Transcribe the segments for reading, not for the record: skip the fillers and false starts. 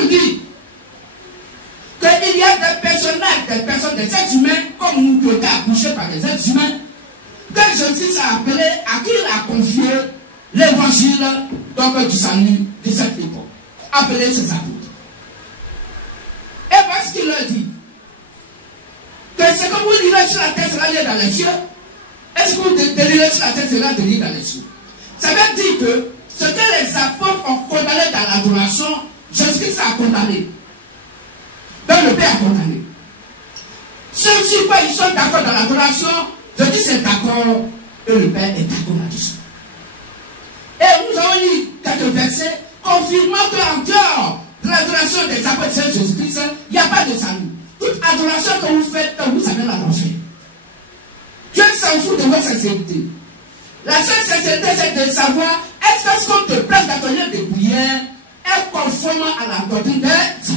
Bible dit qu'il y a des personnages, des personnes, des êtres humains, comme nous qui ont été accouchés par des êtres humains, que Jésus a appelé, à qui il a confié l'évangile donc du salut de cette époque. Appelé ses apôtres. Et voilà ce qu'il leur dit. Que ce que vous lirez sur la terre sera lié dans les cieux. Et ce que vous délirez sur la terre sera délié dans les cieux. Ça veut dire que ce que les apôtres ont condamné dans l'adoration, Jésus-Christ a condamné. Donc le Père a condamné. Ceux sur quoi ils sont d'accord dans l'adoration, je dis c'est d'accord, et le Père est d'accord là-dessus. Et nous avons lu quelques versets confirmant qu'en dehors de l'adoration des apôtres de Jésus-Christ, il n'y a pas de salut. Toute adoration que vous faites, vous savez la refaire. Dieu s'en fout de votre sincérité. La seule sincérité, c'est de savoir est-ce que ce qu'on te place dans ton lieu de prière est conforme à la doctrine des apôtres.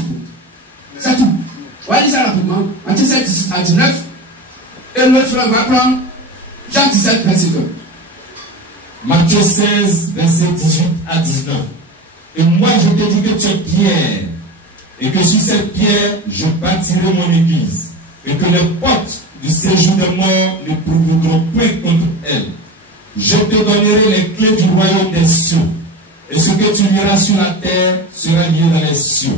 C'est tout. On va lire ça rapidement. Matthieu 7, 18 à 19. Et notre frère va prendre Jean 17, verset 2. Matthieu 16, verset 18 à 19. Et moi je te dis que tu es Pierre, et que sur cette pierre je bâtirai mon église, et que les portes du séjour des morts ne prévaudront point contre elle. Je te donnerai les clés du royaume des cieux, et ce que tu liras sur la terre sera lié dans les cieux,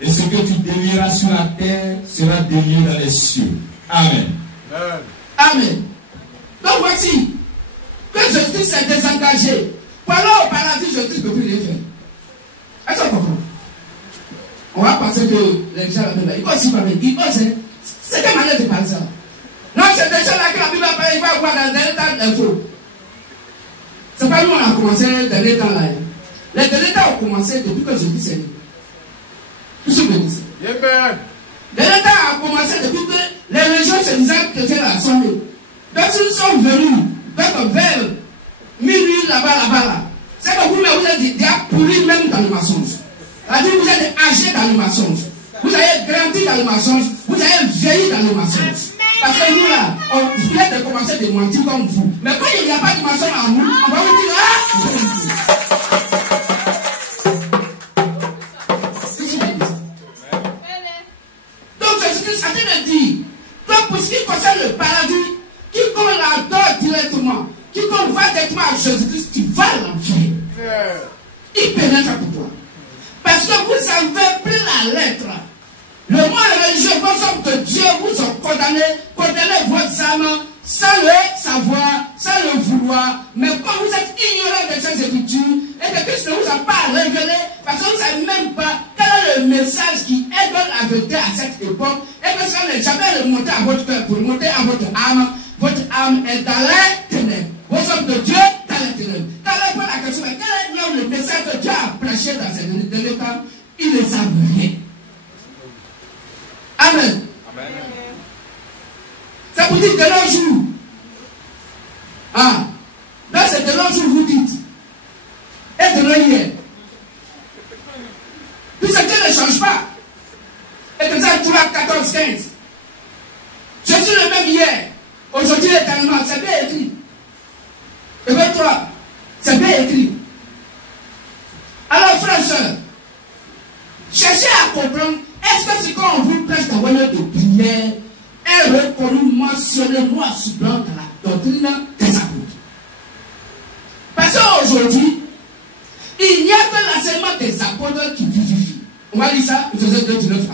et ce que tu délieras sur la terre sera délié dans les cieux. Amen. Amen. Donc voici que Jésus s'est désengagé. Pendant au paradis, Jésus ne peut plus les faire. Est-ce qu'on comprend? On va penser que les gens là, ils osent parler. Ils osent. C'est quelle manière de parler ça? Non, c'est des gens là que la Bible a parlé, il va voir dans le dernier temps d'info. C'est pas nous on a commencé le dernier temps là. Les derniers temps ont commencé depuis que Jésus s'est né. Tout ce que je dis. Les derniers temps ont commencé depuis que les religions se disaient chrétiennes là sont nées. Donc s'ils sont venus vers minuit là-bas, c'est que vous êtes déjà pourris même dans le mensonge. C'est-à-dire que vous êtes âgés dans le mensonge. Vous avez grandi dans le mensonge. Vous avez vieilli dans le mensonge. Parce que nous là, on vient de commencer de mentir comme vous. Mais quand il n'y a pas de mensonge en nous, on va vous dire Donc Jésus-Christ a dit de dire, donc pour ce qui concerne le paradis, quiconque l'adore directement, quiconque va directement à Jésus-Christ, tu vas l'enfer. Il pénètre pour toi. Parce que vous avez pris la lettre. Le monde religieux, vos hommes de Dieu vous ont condamné votre âme sans le savoir, sans le vouloir. Mais quand vous êtes ignorant de ces écritures et que Christ ne vous a pas révélé, parce que vous ne savez même pas quel est le message qui est donné la vérité à cette époque, et que ça n'est jamais remonté à votre cœur pour remonter à votre âme est dans les ténèbres. Vos hommes de Dieu dans les ténèbres. Quand on pose la question, quel est le message que Dieu a prêché dans ces derniers temps, ils ne savent rien. Amen. Amen. Ça vous dit de nos jours. Ah, là c'est de nos jours vous dites. Et de nos hier. Puisque Dieu ne change pas. Et que ça 3, 14, 15. Je suis le même hier. Aujourd'hui éternellement. C'est bien écrit. Et 23. C'est bien écrit. Alors frères et sœurs, cherchez à comprendre. Est-ce que ce qu'on vous prêche dans votre de prière est reconnu, mentionné noir sur blanc dans la doctrine des apôtres? Parce qu'aujourd'hui, il n'y a que l'enseignement des apôtres qui vivifie. On va lire ça, Ephésiens 2, 19 à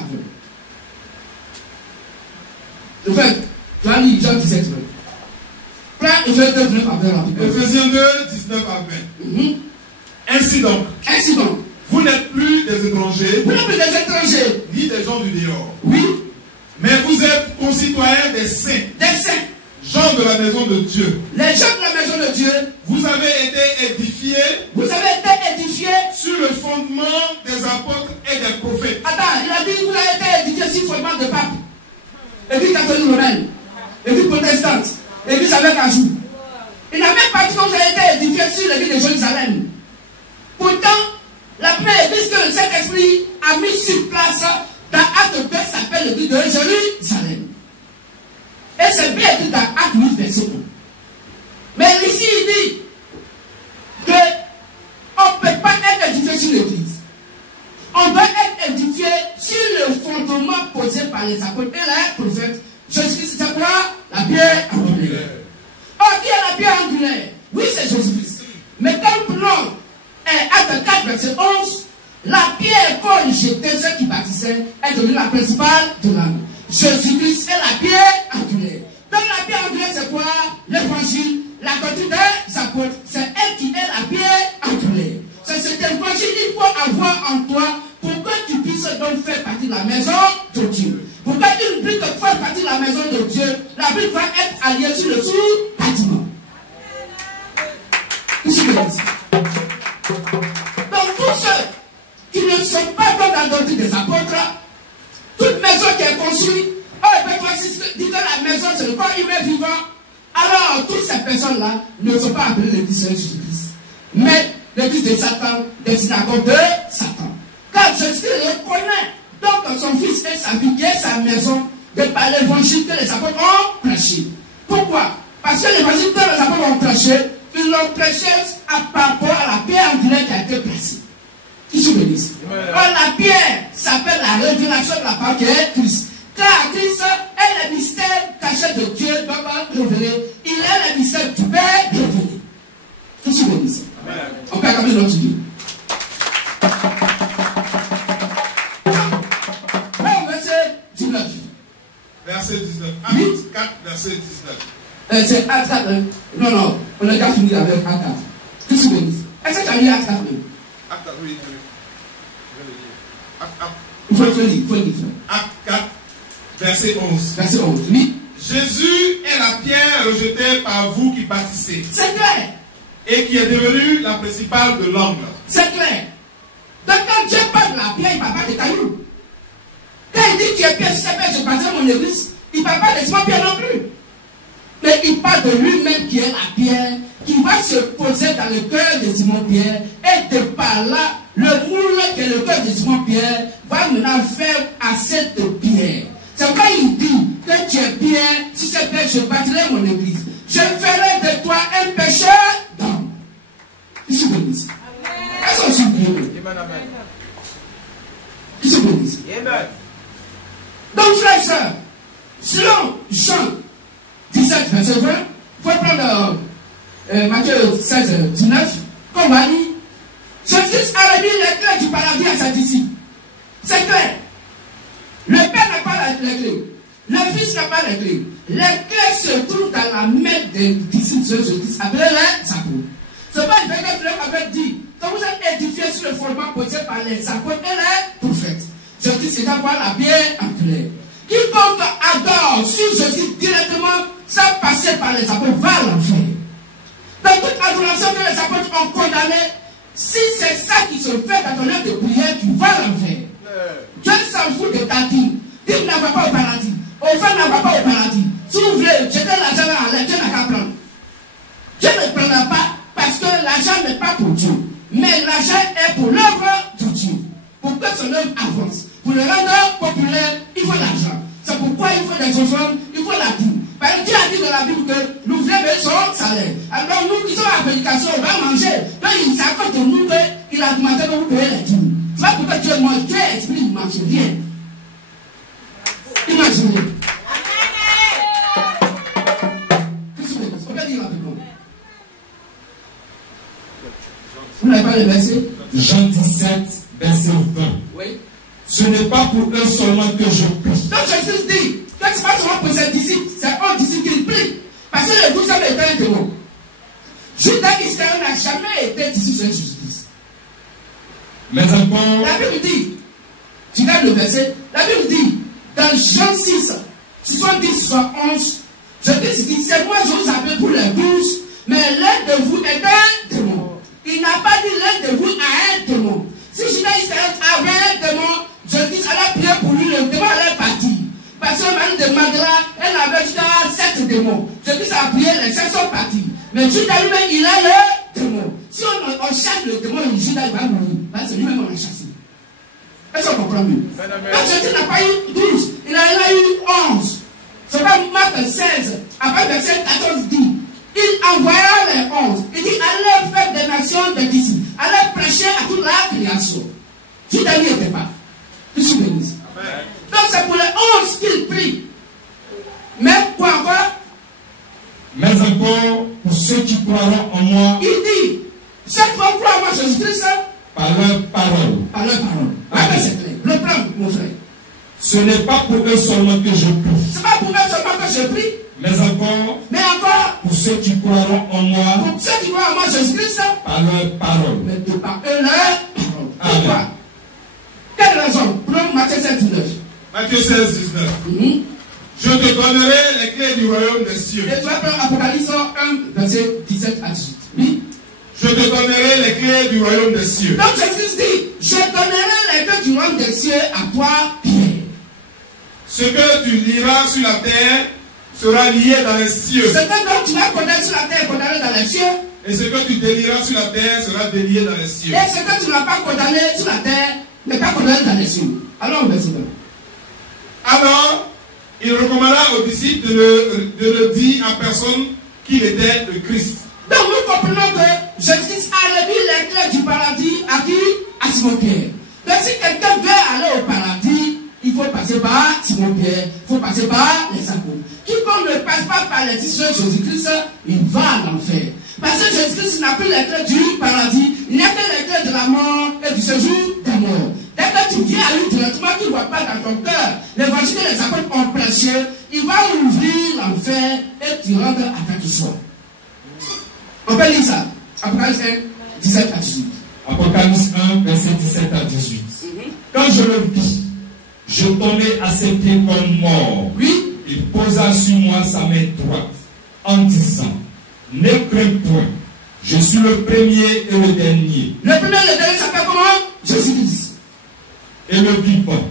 20. En fait, tu vas lire Jean 17. Prends Ephésiens 2, 19 à 20. Ephésiens 2, 19 à 20. Ainsi donc. Vous n'êtes plus des étrangers. Vous n'êtes plus des étrangers. Ni des gens du dehors. Oui. Mais vous êtes concitoyens des saints. Des saints. Gens de la maison de Dieu. Les gens de la maison de Dieu. Vous avez été édifiés. Vous avez été édifiés. Sur le fondement des apôtres et des prophètes. Attends, il a dit vous avez été édifiés sur le fondement de pape. Église catholique romaine. Église protestante. Église avec ajout. Il n'a même pas dit que vous avez été édifiés sur l'église de Jérusalem. Pourtant, la première église que le Saint-Esprit a mis sur place dans Acte 2 s'appelle l'église de Jérusalem. Et c'est bien écrit dans Acte 8, verset 1. Mais ici, il dit qu'on ne peut pas être édifié sur l'église. On doit être édifié par les apôtres et les prophètes. Jésus-Christ, c'est quoi? La pierre angulaire. Oh, qui est la pierre angulaire? Oui, c'est Jésus-Christ. Mais comme prenons Acte 4, verset 11, la pierre qu'on jetait ceux qui bâtissaient est devenue la principale de l'âme. Jésus-Christ est la pierre angulaire. Donc la pierre angulaire, c'est quoi? L'évangile, la doctrine des apôtres, c'est elle qui est la pierre angulaire. C'est cet évangile qu'il faut avoir en toi pour que tu puisses donc faire partie de la maison de Dieu. Pour que tu puisses faire partie de la maison de Dieu, la Bible va être alliée sur le sous-bâtiment. Donc tous ceux qui ne sont pas dans la doctrine des apôtres, toute maison qui est construite, dit que la maison c'est le corps humain vivant, alors toutes ces personnes-là ne sont pas appelées l'église de Jésus-Christ, mais l'église de Satan, des synagogues de Satan. Car Jésus-Christ reconnaît donc son fils et sa fille et sa maison de par l'évangile que les apôtres ont prêché. Pourquoi? Parce que l'évangile que les apôtres ont prêché, ils l'ont prêché par rapport à la pierre angulaire qui a été placée. Qui se bénisse. Or, la pierre s'appelle la révélation de la parole qui est Christ. Car Christ est le mystère caché de Dieu, donc révélé. Il est le mystère du Père révélé. Qui se bénisse. On peut accompagner notre Dieu. Verset 19. Verset 19. Acte 4, verset 19. C'est Acte 4. Non, on a déjà fini avec Acte 4. Qui se bénisse. Est-ce que tu as lu Acte 4 même? Acte 4, oui. Il faut le lire. Acte 4, verset 11. Verset 11, oui. Jésus est la pierre rejetée par vous qui bâtissez. C'est clair. Et qui est devenue la principale de l'angle. C'est clair. Donc quand Dieu parle de la pierre, il ne parle pas des cailloux. Quand il dit tu es pierre, si c'est pierre, je bâtirai mon église, il ne parle pas des Simon Pierre non plus. Mais il parle de lui-même qui est la pierre, qui va se poser dans le cœur de Simon Pierre, et de par là, le moule qui est le cœur de Simon Pierre va maintenant faire à cette pierre. C'est pourquoi il dit que tu es pierre, si c'est pierre, je bâtirai mon église. Je ferai de toi un pécheur d'homme. Qui se bénisse. Est-ce qu'on s'oublie? Qui se bénisse. Donc, frères et sœurs, selon Jean 17, verset 20, il faut prendre Matthieu 16, 19, qu'on va lire. Jésus a remis les clés du paradis à ses disciples. C'est clair. Le Père n'a pas les clés. Le Fils n'a pas les clés. Les clés se trouvent dans la main des disciples de Jésus, appelés les apôtres. C'est pas une vérité que Dieu avait dit. Quand vous êtes édifiés sur le fondement posé par les apôtres et les prophètes, Jésus, c'est d'avoir la pierre angulaire. Quiconque adore sur Jésus directement, sans passer par les apôtres, va à l'enfer. Dans toute adoration que les apôtres ont condamnée, si c'est ça qui se fait dans ton œuvre de prière, tu vas à l'enfer. Dieu s'en fout de ta dîme. Dîme ne va pas au paradis. Offrande ne va pas au paradis. Si vous voulez jeter l'argent en l'air, Dieu n'a qu'à prendre. Dieu ne prendra pas parce que l'argent n'est pas pour Dieu. Mais l'argent est pour l'œuvre de Dieu. Pour que son œuvre avance. Pour le rendre populaire, il faut l'argent. C'est pourquoi il faut des offrandes, il faut la dîme. Parce que Dieu a dit dans la Bible que l'ouvrier veut son salaire. Alors nous qui sommes à la prédication, on va manger. Donc il s'accorde de nous qu'il a demandé de vous payer les dîmes. C'est pas pourquoi Dieu mange, Dieu est esprit, il ne mange rien. Imaginez. Qu'est-ce que c'est? On peut dire avec moi. Vous n'avez pas le verset? Jean 17, verset 20. Oui. Ce n'est pas pour eux seulement que je prie. Donc Jésus dit que ce n'est pas seulement pour ses disciples, c'est aux disciples qu'il prie. Parce que le 12 était un démon. Judas Iscariot n'a jamais été disciple de Jésus-Christ. Mais encore. La Bible dit, tu gardes le verset, la Bible dit, dans Jean 6, 70, 71, Jésus dit, c'est moi je vous appelle pour les 12, mais l'un de vous est un démon. Il n'a pas dit l'un de vous a un démon. Si Judas Iscariot avait un démon, Jésus allait prier pour lui, le démon allait partir. Parce que Marie de Magdala, elle avait jusqu'à 7 démons. Jésus a prié, les 7 sont partis. Mais Judas lui-même, il a le démon. Si on chasse le démon, Judas il va mourir. C'est lui-même on l'a chassé. Est-ce qu'on comprend mieux? Donc Jésus n'a pas eu 12, il en a eu 11. C'est comme Marc 16, après verset 14 dit, il envoya les 11. Il dit, allez faire des nations des disciples. Allez prêcher à toute la création. Judas n'y était pas. Que se bénisse. Donc c'est pour les 11 Ceux qui vont croire en Jésus-Christ, par leur parole. Par leur parole. Amen. C'est clair. Le plan, mon frère. Ce n'est pas pour eux seulement que je prie. C'est pas pour eux seulement que je prie. Mais encore, pour ceux qui croiront en moi, pour ceux qui croient en moi, Jésus-Christ, par leur parole. Mais de par eux, leur parole. Pourquoi? Quelle raison? Prenons Matthieu 16, 19. Matthieu 16, 19. Je te donnerai les clés du royaume des cieux. Et tu vas prendre Apocalypse 1, verset 17 à 18. Oui. Je te donnerai les clés du royaume des cieux. Donc Jésus dit, je donnerai les clés du royaume des cieux à toi, Pierre. Ce que tu liras sur la terre sera lié dans les cieux. Ce que donc tu vas condamner sur la terre, condamné dans les cieux. Et ce que tu délieras sur la terre sera délié dans les cieux. Et ce que tu n'as pas condamné sur la terre n'est pas condamné dans les cieux. Alors, verset 20. Alors, il recommanda aux disciples de ne dire à personne qu'il était le Christ. Donc nous comprenons que Jésus a remis les clés du paradis à qui? À Simon Pierre. Donc si quelqu'un veut aller au paradis, il faut passer par Simon Pierre, il faut passer par les apôtres. Quiconque ne passe pas par les disciples de Jésus-Christ, il va à l'enfer. Parce que Jésus-Christ n'a plus les clés du paradis, il n'y a que les clés de la mort et du séjour des morts. Dès que tu viens à lui directement, tu ne vois pas dans ton cœur l'évangile que les apôtres ont prêché, il va ouvrir l'enfer et tu rentres avec toi. On peut lire ça. Apocalypse 1, 17 à 18. Apocalypse 1, verset 17 à 18. Quand je le vis, je tombai à ses pieds comme mort. Oui. Il posa sur moi sa main droite en disant, ne crains point, je suis le premier et le dernier. Le premier et le dernier s'appelle comment? Jésus-Christ. Et le vivant.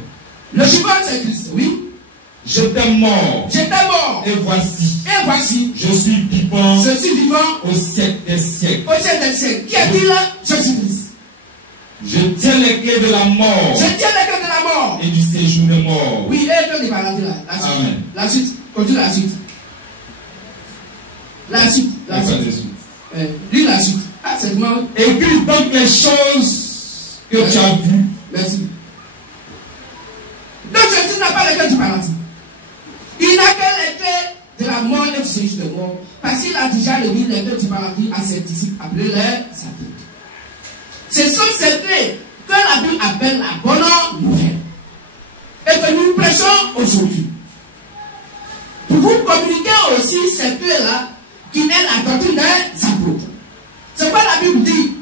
Le vivant c'est Christ, oui. J'étais mort. J'étais mort. Et voici. Et voici. Je suis vivant. Je suis vivant. Au siècle des siècles. Au siècle des siècles. Qui est-il là? Jésus-Christ. Je tiens les clés de la mort. Je tiens les clés de la mort. Et du séjour des morts. Oui, et que du paradis là. La suite. Amen. La suite. Continue la suite. La suite. La suite. Lis la suite. Ah, c'est moi. Écris donc les choses que tu as vues. Merci. Donc Jésus n'a pas les clés du paradis. Il n'a que les clés de la mort et du séjour de mort. Parce qu'il a déjà remis les clés du paradis à ses disciples appelés les apôtres. Ce sont ces clés que la Bible appelle la bonne nouvelle. Et que nous prêchons aujourd'hui. Pour vous communiquer aussi ces clés-là, qui est la doctrine des apôtres. C'est quoi la Bible dit?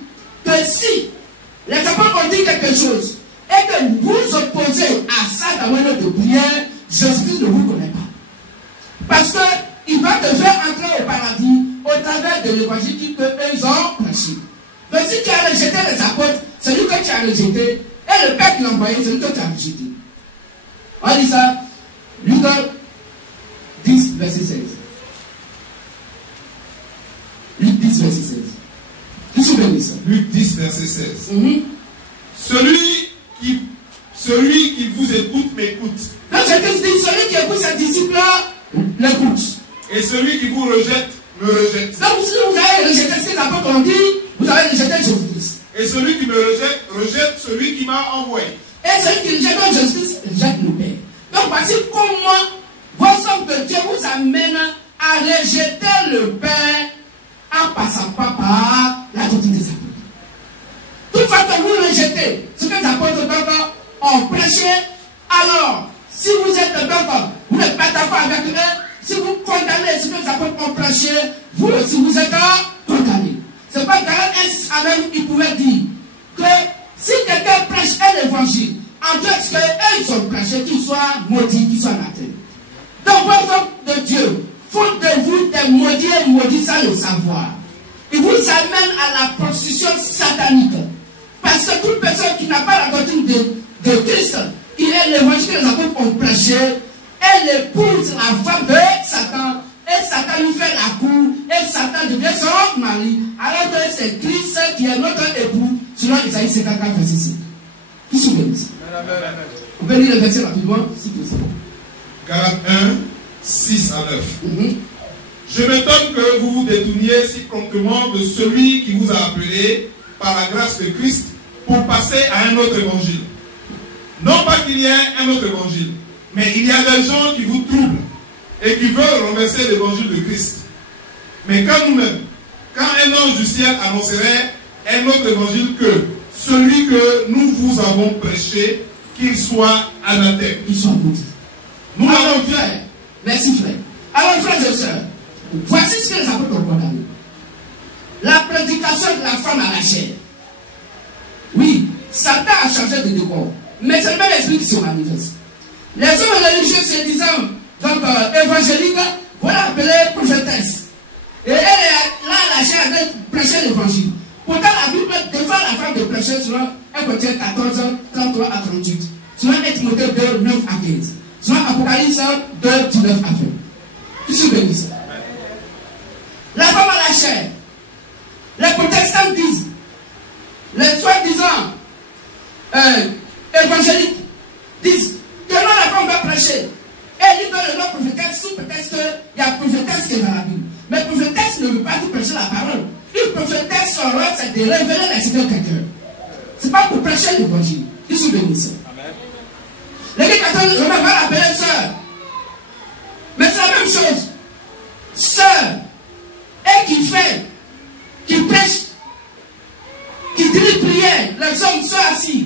Que si les apôtres ont dit quelque chose, et que vous vous opposez à ça dans votre prière, Jésus ne vous connaît pas. Parce qu'il va te faire entrer au paradis au travers de l'évangile qu'ils ont prêché. Donc si tu as rejeté les apôtres, c'est lui que tu as rejeté, et le Père qui l'a envoyé, c'est lui que tu as rejeté. On dit ça, Luc 10, verset 16. Luc 10, verset 16. Qui se souvenez ça? Luc 10, verset 16. Celui qui vous écoute m'écoute. Donc Jésus dit, celui qui écoute ses disciples l'écoute. Et celui qui vous rejette me rejette. Donc si vous avez rejeté ce que les apôtres ont dit, vous avez rejeté Jésus-Christ. Et celui qui me rejette, rejette celui qui m'a envoyé. Et celui qui rejette Jésus-Christ, rejette le Père. Donc voici comment vos hommes de Dieu vous amènent à rejeter le Père en passant pas par la doctrine des apôtres. Toute fois que vous rejetez ce que les apôtres ont prêché, alors si vous êtes d'accord, vous n'êtes pas d'accord avec eux, si vous condamnez ce que les apôtres ont prêché, vous aussi vous êtes condamnés. C'est pas dans un même, il pouvait dire que si quelqu'un prêche un évangile, en Dieu, ce qu'eux ils ont prêché, qu'ils soient maudits, qu'ils soient anathèmes. Donc, vos hommes de Dieu font de vous des maudits et maudits sans le savoir. Ils vous amènent à la prostitution satanique. Parce que toute personne qui n'a pas la doctrine de Christ, il est l'évangile que les apôtres ont prêché, elle épouse la femme de Satan, et Satan lui fait la cour, et Satan devient son mari, alors que c'est Christ qui est notre époux, selon Isaïe 54, verset 5. Qui se souvient de ça? On peut lire le verset rapidement, si possible. Galates 1, 6 à 9. Je m'étonne que vous vous détourniez si promptement de celui qui vous a appelé par la grâce de Christ pour passer à un autre évangile. Non pas qu'il y ait un autre évangile, mais il y a des gens qui vous troublent et qui veulent renverser l'évangile de Christ. Mais quand nous-mêmes, quand un ange du ciel annoncerait un autre évangile que celui que nous vous avons prêché, qu'il soit anathème. Ils sont maudits. Nous Alors, l'avons dit. frère, merci frère. Alors, frères et sœurs, voici ce que les apôtres ont condamné. La prédication de la femme à la chair. Oui, Satan a changé de décor. Mais c'est le même esprit qui se manifeste. Les hommes religieux se disant, donc évangéliques, voilà appelé prophétesse. Et elle est là, la chair, elle prêcher l'évangile. Pourtant, la Bible devant la femme de prêcher selon 1 Corinthiens 14, 33 à 38. Selon 1 Timothée 2, 9 à 15. Selon Apocalypse 2, 19 à 20. Qui se bénisse. La femme à la chair. Les protestants disent, les soi-disant évangéliques disent que non, la femme va prêcher. Et ils donnent le nom prophétesse sous prétexte qu'il y a prophétesse qui est dans la Bible. Mais prophétesse ne veut pas tout prêcher la parole. Une prophétesse, son rôle, c'est de révéler les secrets de quelqu'un. Ce n'est pas pour prêcher l'évangile. Ils sont bénissent. L'Église catholique, on va l'appeler sœur. Mais c'est la même chose. Sœur. Et qui fait, qui prêche, qui dirige prière. Les hommes sont assis.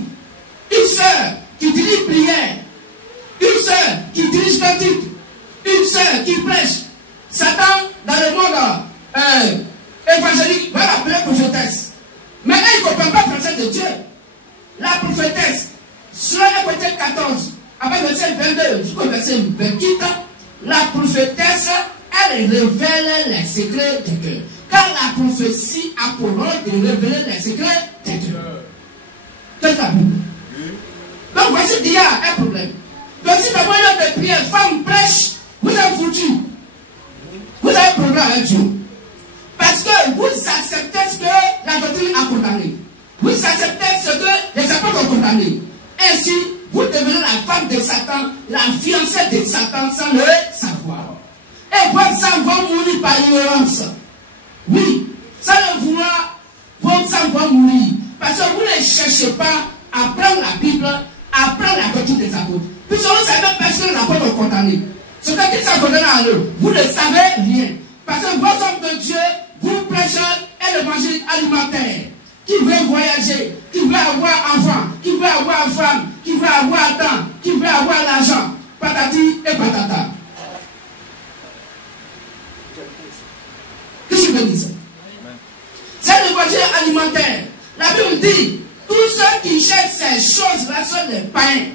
Une sœur qui dirige prière. Une sœur qui dirige cantique. Une sœur qui prêche. Satan, dans le monde évangélique, va l'appeler prophétesse. Mais elle ne comprend pas le français de Dieu. La prophétesse, sur 1 Corinthiens 14, après verset 22 jusqu'au verset 28, la prophétesse, elle révèle les secrets de Dieu. Car la prophétie a pour rôle de révéler les secrets de Dieu. C'est la Bible. Donc voici qu'il y a un problème. Donc si dans moyen de prière, femme prêche, vous êtes foutu. Vous avez un problème avec Dieu. Parce que vous acceptez ce que la doctrine a condamné. Vous acceptez ce que les apôtres ont condamné. Ainsi, vous devenez la femme de Satan, la fiancée de Satan sans le savoir. Et vos enfants vont mourir par ignorance. Oui, sans le vouloir, vos enfants vont mourir. Parce que vous ne cherchez pas à prendre la Bible, à prendre la doctrine des apôtres. Puisque vous savez pas ce que les apôtres ont condamné. Ce que Christ a condamné à eux, vous ne savez rien. Parce que vos hommes de Dieu, vous prêchez un évangile alimentaire. Qui veut voyager, qui veut avoir enfant, qui veut avoir femme, qui veut avoir temps, qui veut avoir l'argent. Patati et patata. Qu'est-ce que je veux dire? C'est l'évangile alimentaire. La Bible dit, tous ceux qui cherchent ces choses-là sont des païens.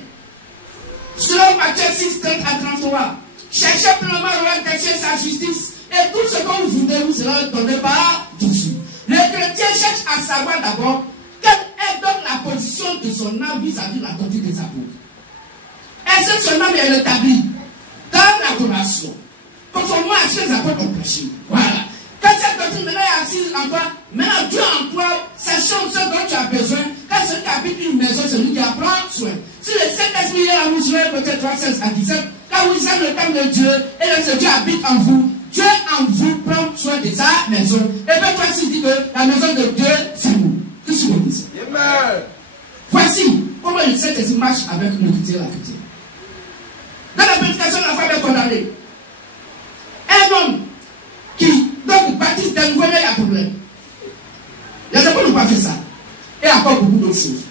Selon Matthieu 6, 30 à 33. Cherchez pleinement le royaume des cieux et sa justice. Et tout ce que vous voulez vous sera donné par Dieu. Le chrétien cherche à savoir d'abord quelle est donc la position de son âme vis-à-vis de la doctrine des apôtres. Est-ce que son âme est rétablie dans l'adoration, conformément à ce que les apôtres ont prêché? Voilà. Quand cette doctrine maintenant est assise en toi, maintenant Dieu en toi, sachant ce dont tu as besoin, quand celui qui habite une maison, c'est lui qui en prend soin. Si le Saint-Esprit est en vous, peut-être 3, 16 à 17, quand vous êtes le temps de Dieu et le Dieu habite en vous, Dieu en vous prend soin de sa maison. Et bien toi aussi dit que la maison de Dieu, c'est vous. Qu'est-ce que vous dites? Voici comment il sait des images avec le chrétien et la chrétienne. Dans la prédication de la femme est condamnée. Un homme qui donc baptise d'un nouveau, il y a un problème. Les apôtres n'ont pas fait ça. Et encore beaucoup d'autres choses.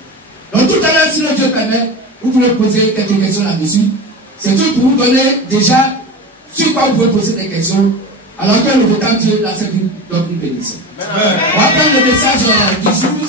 Donc tout à l'heure, si le Dieu permet, vous pouvez poser quelques questions là-dessus. C'est tout pour vous donner déjà sur quoi vous pouvez poser des questions. Alors que le temps Dieu l'a fait, donc nous bénissons. On va prendre le message du jour.